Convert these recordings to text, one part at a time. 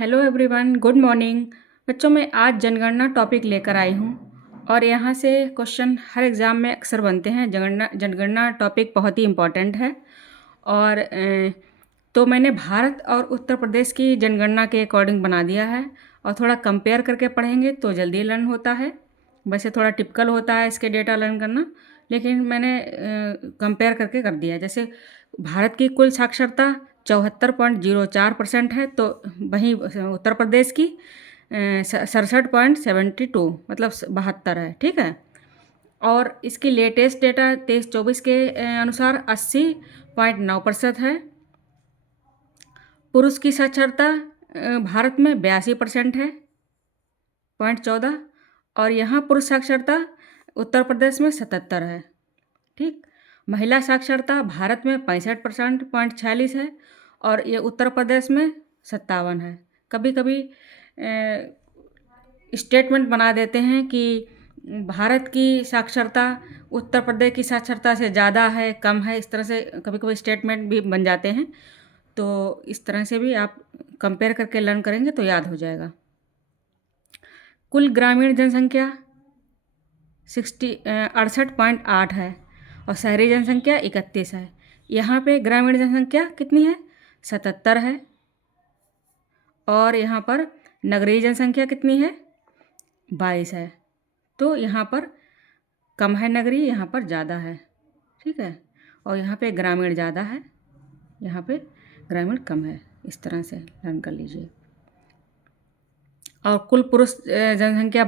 Hello everyone, good morning. बच्चों, मैं आज जनगणना टॉपिक लेकर आई हूँ और यहाँ से क्वेश्चन हर एग्ज़ाम में अक्सर बनते हैं। जनगणना टॉपिक बहुत ही इम्पॉर्टेंट है। और तो मैंने भारत और उत्तर प्रदेश की जनगणना के अकॉर्डिंग बना दिया है और थोड़ा कंपेयर करके पढ़ेंगे तो जल्दी लर्न होता है। वैसे थोड़ा टिपिकल होता है इसके डेटा लर्न करना, लेकिन मैंने कंपेयर करके कर दिया। जैसे भारत की कुल साक्षरता 74.04% है, तो वहीं उत्तर प्रदेश की 67.72 मतलब 72 है। ठीक है। और इसकी लेटेस्ट डेटा 23-24 के अनुसार 80.9% है। पुरुष की साक्षरता भारत में 82% है, 0.14। और यहाँ पुरुष साक्षरता उत्तर प्रदेश में 77 है। ठीक। महिला साक्षरता भारत में 65% है और ये उत्तर प्रदेश में 57 है। कभी कभी स्टेटमेंट बना देते हैं कि भारत की साक्षरता उत्तर प्रदेश की साक्षरता से ज़्यादा है, कम है। इस तरह से कभी कभी स्टेटमेंट भी बन जाते हैं। तो इस तरह से भी आप कंपेयर करके लर्न करेंगे तो याद हो जाएगा। कुल ग्रामीण जनसंख्या 68.8 है और शहरी जनसंख्या 31 है। यहाँ पे ग्रामीण जनसंख्या कितनी है? 77 है। और यहाँ पर नगरीय जनसंख्या कितनी है? 22 है। तो यहाँ पर कम है नगरीय, यहाँ पर ज़्यादा है। ठीक है। और यहाँ पे ग्रामीण ज़्यादा है, यहाँ पे ग्रामीण कम है। इस तरह से लर्न कर लीजिए। और कुल पुरुष जनसंख्या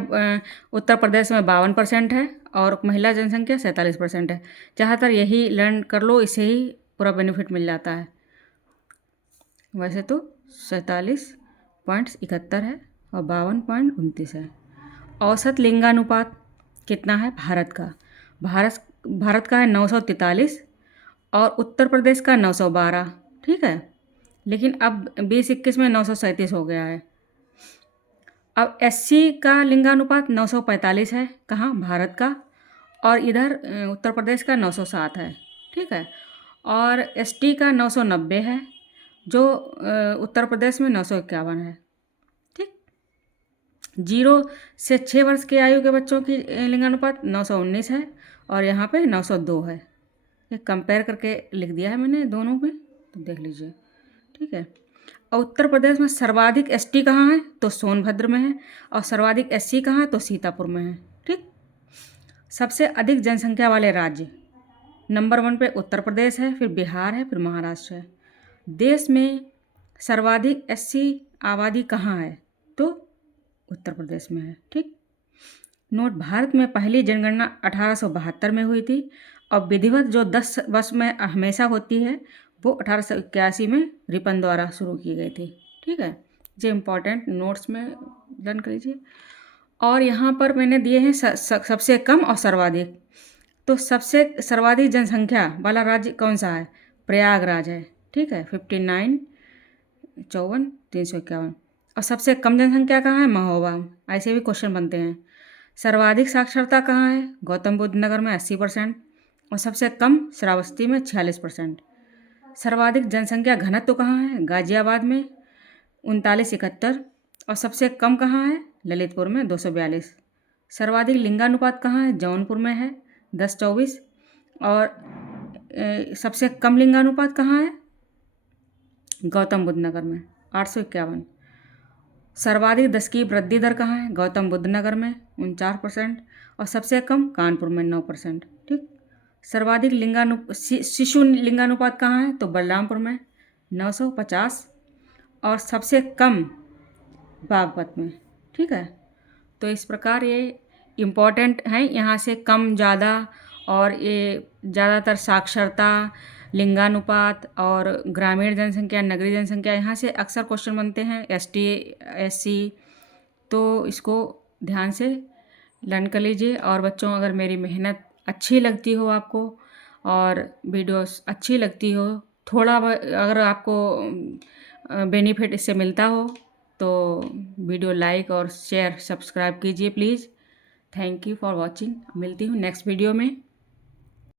उत्तर प्रदेश में 52% है और महिला जनसंख्या 47% है। ज़्यादातर यही लर्न कर लो, इससे ही पूरा बेनिफिट मिल जाता है। वैसे तो 47.71 है और 52.29 है। औसत लिंगानुपात कितना है भारत का? भारत का है 943 और उत्तर प्रदेश का 912। ठीक है। लेकिन अब 2021 में 937 हो गया है। अब एससी का लिंगानुपात 945 है, कहाँ? भारत का। और इधर उत्तर प्रदेश का 907 है। ठीक है। और एसटी का 990 है, जो उत्तर प्रदेश में 951 है। ठीक। 0 से 6 वर्ष की आयु के बच्चों की लिंगानुपात 919 है और यहाँ पे 902 है। ये कंपेयर करके लिख दिया है मैंने दोनों पे, तो देख लीजिए। ठीक है। और उत्तर प्रदेश में सर्वाधिक एसटी कहाँ है? तो सोनभद्र में है। और सर्वाधिक एससी कहाँ है? तो सीतापुर में है। ठीक। सबसे अधिक जनसंख्या वाले राज्य नंबर 1 पे उत्तर प्रदेश है, फिर बिहार है, फिर महाराष्ट्र है। देश में सर्वाधिक एससी आबादी कहाँ है? तो उत्तर प्रदेश में है। ठीक। नोट, भारत में पहली जनगणना 1872 में हुई थी और विधिवत जो 10 वर्ष में हमेशा होती है वो 1881 में रिपन द्वारा शुरू की गई थी। ठीक है। जो इम्पोर्टेंट नोट्स में लर्न कर लीजिए। और यहाँ पर मैंने दिए हैं सबसे कम और सर्वाधिक। तो सबसे सर्वाधिक जनसंख्या वाला राज्य कौन सा है? प्रयागराज है। ठीक है। 59,54,351। और सबसे कम जनसंख्या कहाँ है? महोबा। ऐसे भी क्वेश्चन बनते हैं। सर्वाधिक साक्षरता कहाँ है? गौतम बुद्ध नगर में 80% और सबसे कम श्रावस्ती में 46%। सर्वाधिक जनसंख्या घनत्व कहाँ है? गाजियाबाद में 3971 और सबसे कम कहाँ है? ललितपुर में 242। सर्वाधिक लिंगानुपात कहाँ है? जौनपुर में है 10:24 और सबसे कम लिंगानुपात कहाँ है? गौतम बुद्ध नगर में 851। सर्वाधिक दशकीय वृद्धि दर कहाँ है? गौतम बुद्ध नगर में 49% और सबसे कम कानपुर में 9%। ठीक। सर्वाधिक शिशु लिंगानुपात कहाँ है? तो बलरामपुर में 950 और सबसे कम बागपत में। ठीक है। तो इस प्रकार ये इम्पॉर्टेंट हैं। यहाँ से कम ज़्यादा और ये ज़्यादातर साक्षरता, लिंगानुपात और ग्रामीण जनसंख्या, नगरीय जनसंख्या, यहाँ से अक्सर क्वेश्चन बनते हैं। एसटी, एससी, तो इसको ध्यान से लर्न कर लीजिए। और बच्चों, अगर मेरी मेहनत अच्छी लगती हो आपको और वीडियोस अच्छी लगती हो, थोड़ा अगर आपको बेनिफिट इससे मिलता हो तो वीडियो लाइक और शेयर सब्सक्राइब कीजिए please. Thank you for watching. मिलती हूँ नेक्स्ट वीडियो में।